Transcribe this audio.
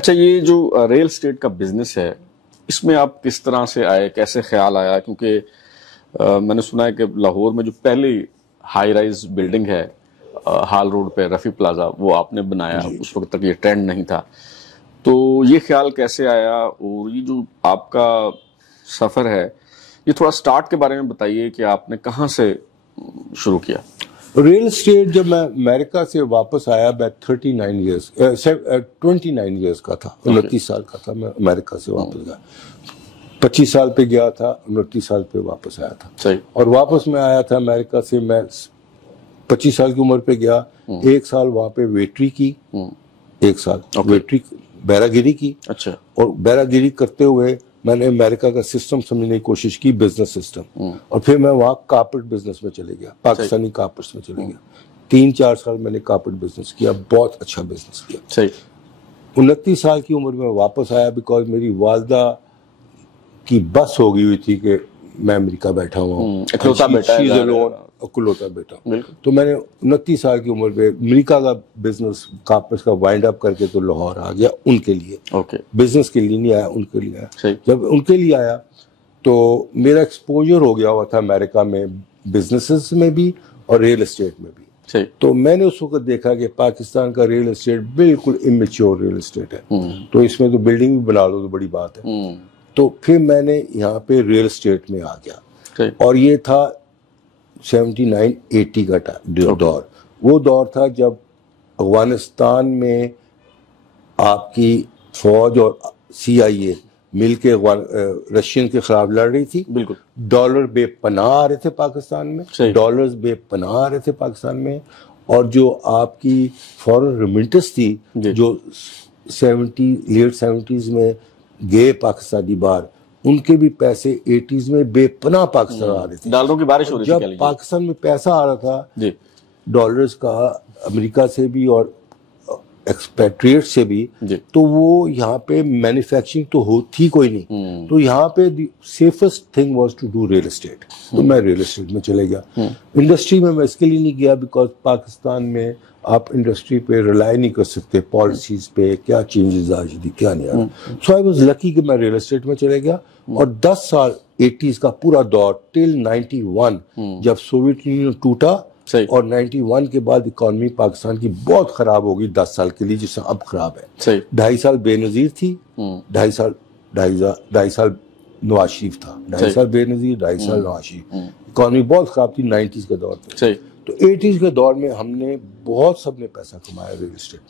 اچھا، یہ جو ریل اسٹیٹ کا بزنس ہے اس میں آپ کس طرح سے آئے، کیسے خیال آیا؟ کیونکہ میں نے سنا ہے کہ لاہور میں جو پہلی ہائی رائز بلڈنگ ہے ہال روڈ پہ رفیع پلازا، وہ آپ نے بنایا. اس وقت تک یہ ٹرینڈ نہیں تھا. تو یہ خیال کیسے آیا، اور یہ جو آپ کا سفر ہے یہ تھوڑا سٹارٹ کے بارے میں بتائیے کہ آپ نے کہاں سے شروع کیا؟ ریل اسٹیٹ جب میں امریکہ سے واپس آیا، میں 29 ایئرس کا تھا، 29 سال کا تھا. میں امریکہ سے واپس گیا، 25 سال پہ گیا تھا، 29 سال پہ واپس آیا تھا. اور واپس میں آیا تھا امریکہ سے، میں 25 سال کی عمر پہ گیا. 1 سال وہاں پہ ویٹری کی، 1 سال ویٹری بیرا گیری کی. اچھا. اور بیرا گیری کرتے ہوئے میں نے امریکہ کا سسٹم سمجھنے کی کوشش کی، بزنس سسٹم. اور پھر میں وہاں کارپیٹ بزنس میں چلے گیا، پاکستانی کارپیٹس میں چلے گیا. 3-4 سال میں نے کارپیٹ بزنس کیا، بہت اچھا بزنس کیا. 29 سال کی عمر میں واپس آیا بیکاز میری والدہ کی بس ہو گئی ہوئی تھی کہ میں امریکہ بیٹھا ہوا ہوں، اکلوتا بیٹا. تو میں نے 29 سال کی عمر پہ امریکہ کا بزنس کارپیٹس کا وائنڈ اپ کر کے تو لاہور آ گیا ان کے لیے. بزنس کے لیے نہیں آیا، ان کے لیے آیا. جب ان کے لیے آیا تو میرا ایکسپوجر ہو گیا ہوا تھا امریکہ میں، بزنسز میں بھی اور ریل اسٹیٹ میں بھی. تو میں نے اس وقت دیکھا کہ پاکستان کا ریل اسٹیٹ بالکل امیچور ریل اسٹیٹ ہے. تو اس میں تو بلڈنگ بھی بنا لو تو بڑی بات ہے. تو پھر میں نے یہاں پہ ریل اسٹیٹ میں آ گیا، اور یہ تھا 79-80 کا دور. وہ دور تھا جب افغانستان میں آپ کی فوج اور CIA مل کے رشین کے خلاف لڑ رہی تھی. ڈالر بے پناہ آ رہے تھے پاکستان میں، ڈالرز بے پناہ آ رہے تھے پاکستان میں. اور جو آپ کی فورن ریمنٹس تھی جو لیٹ 70s میں گئے پاکستانی باہر، ان کے بھی پیسے 80s میں بے پناہ پاکستان آ رہے تھے. ڈالروں کی بارش ہو رہی تھی. جب پاکستان میں پیسہ آ رہا تھا ڈالرز کا، امریکہ سے بھی اور ایکسپیٹریٹ سے بھی، تو وہ یہاں پہ مینوفیکچرنگ تو تھی کوئی نہیں. تو یہاں پہ safest thing was to do real estate. تو میں ریل اسٹیٹ میں چلے گیا. انڈسٹری میں اس کے لیے نہیں گیا بیکاز پاکستان میں آپ انڈسٹری پہ ریلائی نہیں کر سکتے، پالیسیز پہ کیا چینجز آ جاتی کیا نہیں آ رہا. سو آئی واز لکی کہ میں ریل اسٹیٹ میں چلے گیا. اور 10 سال 80s کا پورا دور ٹل 91 جب سوویت یونین ٹوٹا، اور 91 کے بعد اکانومی پاکستان کی بہت خراب ہو گئی 10 سال کے لیے، جس سے اب خراب ہے. 2.5 سال بے نظیر تھی، 2.5 سال نواز شریف تھا، 2.5 سال بے نظیر، 2.5 سال نواز شریف. اکانومی بہت خراب تھی 90s کے دور پہ. تو 80s کے دور میں ہم نے بہت سب نے پیسہ کمایا ریل اسٹیٹ میں.